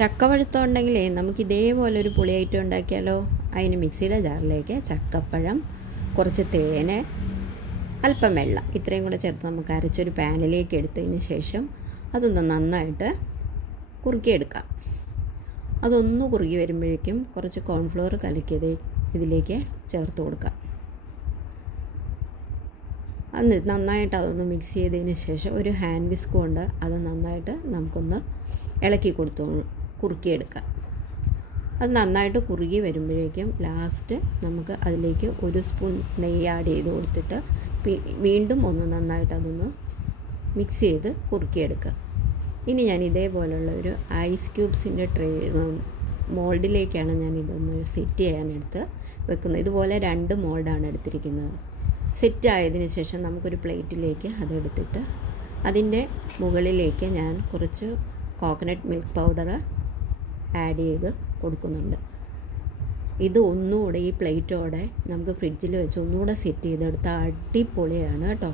ചക്ക പഴുത്തം ഉണ്ടെങ്കിലേ നമുക്ക് ഇതേപോലെ ഒരു പുളി ഐറ്റം ഉണ്ടാക്കിയാലോ. അതിന് മിക്സിയുടെ ജാറിലേക്ക് ചക്കപ്പഴം, കുറച്ച് തേന്, അല്പം വെള്ളം ഇത്രയും കൂടെ ചേർത്ത് നമുക്ക് അരച്ചൊരു പാനിലേക്ക് എടുത്തതിന് ശേഷം അതൊന്ന് നന്നായിട്ട് കുറുക്കിയെടുക്കാം. അതൊന്ന് കുറുകി വരുമ്പോഴേക്കും കുറച്ച് കോൺഫ്ലവർ കലക്കിയത് ഇതിലേക്ക് ചേർത്ത് കൊടുക്കാം. അത് നന്നായിട്ട് അതൊന്ന് മിക്സ് ചെയ്തതിന് ശേഷം ഒരു ഹാൻഡ് വിസ്ക് കൊണ്ട് അത് നന്നായിട്ട് നമുക്കൊന്ന് ഇളക്കി കുറുക്കിയെടുക്കാം. അത് നന്നായിട്ട് കുറുകി വരുമ്പോഴേക്കും ലാസ്റ്റ് നമുക്ക് അതിലേക്ക് ഒരു സ്പൂൺ നെയ്യ് ആഡ് ചെയ്ത് കൊടുത്തിട്ട് വീണ്ടും ഒന്ന് നന്നായിട്ട് അതൊന്ന് മിക്സ് ചെയ്ത് കുറുക്കിയെടുക്കുക. ഇനി ഞാൻ ഇതേപോലുള്ള ഒരു ഐസ് ക്യൂബ്സിൻ്റെ മോൾഡിലേക്കാണ് ഞാൻ ഇതൊന്ന് സെറ്റ് ചെയ്യാനെടുത്ത് വെക്കുന്നത്. ഇതുപോലെ 2 മോൾഡാണ് എടുത്തിരിക്കുന്നത്. സെറ്റ് ആയതിനു ശേഷം നമുക്കൊരു പ്ലേറ്റിലേക്ക് അതെടുത്തിട്ട് അതിൻ്റെ മുകളിലേക്ക് ഞാൻ കുറച്ച് കോക്കനട്ട് മിൽക്ക് പൗഡർ ആഡ് ചെയ്ത് കൊടുക്കുന്നുണ്ട്. ഇത് ഒന്നുകൂടെ ഈ പ്ലേറ്റോടെ നമുക്ക് ഫ്രിഡ്ജിൽ വെച്ച് ഒന്നുകൂടെ സെറ്റ് ചെയ്തെടുത്താൽ അടിപൊളിയാണ് കേട്ടോ.